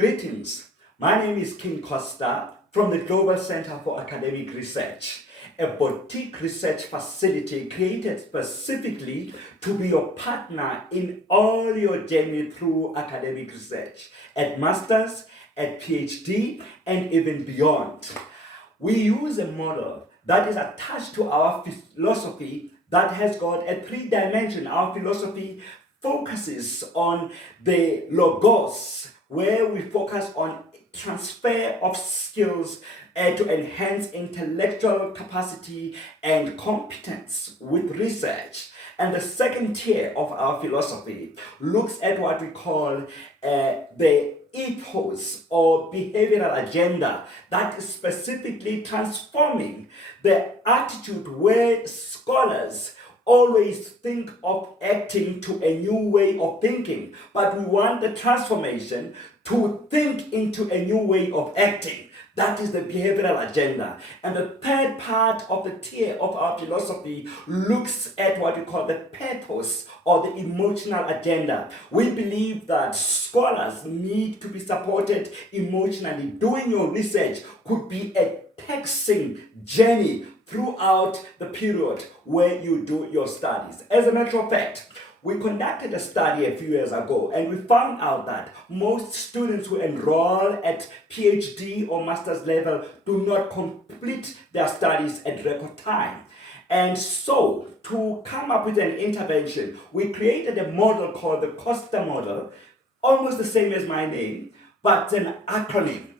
Greetings. My name is King Costa from the Global Center for Academic Research, a boutique research facility created specifically to be your partner in all your journey through academic research, at master's, at PhD, and even beyond. We use a model that is attached to our philosophy that has got a three-dimension. Our philosophy focuses on the logos, where we focus on transfer of skills to enhance intellectual capacity and competence with research. And the second tier of our philosophy looks at what we call the ethos or behavioral agenda that is specifically transforming the attitude where scholars always think of acting to a new way of thinking, but we want the transformation to think into a new way of acting. That is the behavioral agenda. And the third part of the tier of our philosophy looks at what we call the purpose or the emotional agenda. We believe that scholars need to be supported emotionally. Doing your research could be a taxing journey throughout the period where you do your studies. As a matter of fact, we conducted a study a few years ago and we found out that most students who enroll at PhD or master's level do not complete their studies at record time. And so, to come up with an intervention, we created a model called the Costa model, almost the same as my name, but an acronym.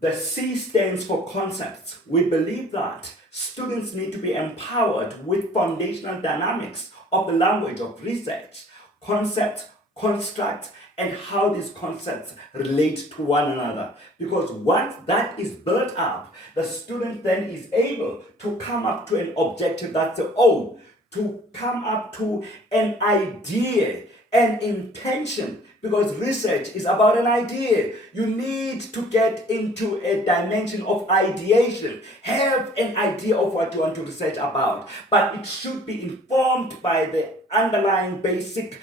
The C stands for concepts. We believe that students need to be empowered with foundational dynamics of the language of research, concepts, constructs, and how these concepts relate to one another. Because once that is built up, the student then is able to come up to an objective that's the O, to come up to an idea, an intention, because research is about an idea. You need to get into a dimension of ideation, have an idea of what you want to research about, but it should be informed by the underlying basic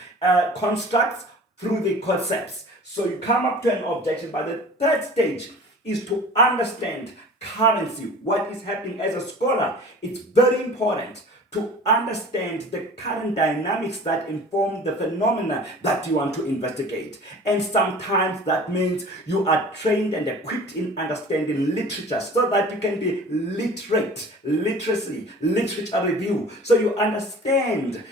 constructs through the concepts. So you come up to an objection, but the third stage is to understand currency, what is happening as a scholar. It's very important to understand the current dynamics that inform the phenomena that you want to investigate. And sometimes that means you are trained and equipped in understanding literature so that you can be literate, literacy, literature review. So you understand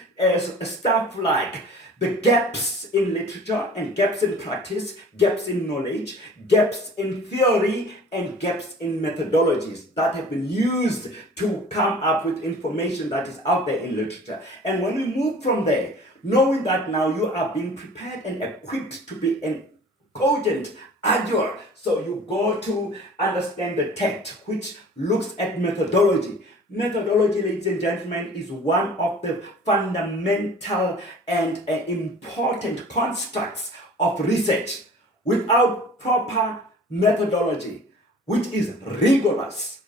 stuff like the gaps in literature and gaps in practice, gaps in knowledge, gaps in theory, and gaps in methodologies that have been used to come up with information that is out there in literature. And when we move from there, knowing that now you are being prepared and equipped to be an cogent arguer, so you go to understand the text, which looks at methodology. Methodology, ladies and gentlemen, is one of the fundamental and important constructs of research. Without proper methodology, which is rigorous,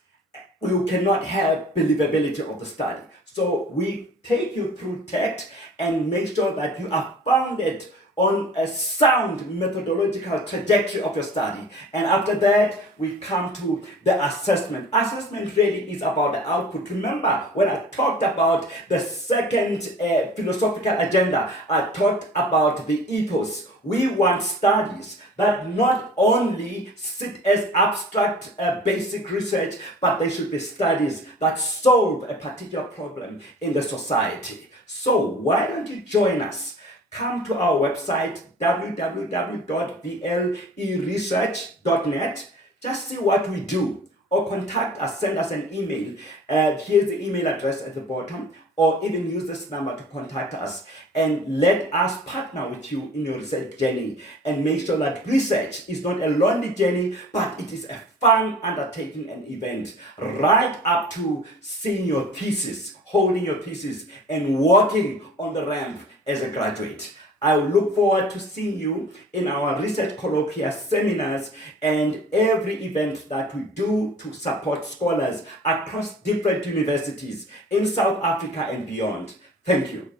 you cannot have believability of the study. So we take you through text and make sure that you are founded on a sound methodological trajectory of your study. And after that, we come to the assessment. Assessment really is about the output. Remember, when I talked about the second philosophical agenda, I talked about the ethos. We want studies that not only sit as abstract basic research, but they should be studies that solve a particular problem in the society. So why don't you join us? Come to our website, www.vleresearch.net. Just see what we do, or contact us, send us an email. Here's the email address at the bottom, or even use this number to contact us and let us partner with you in your research journey and make sure that research is not a lonely journey, but it is a fun undertaking and event, right up to seeing your thesis, holding your thesis, and walking on the ramp as a graduate. I look forward to seeing you in our research colloquia seminars and every event that we do to support scholars across different universities in South Africa and beyond. Thank you.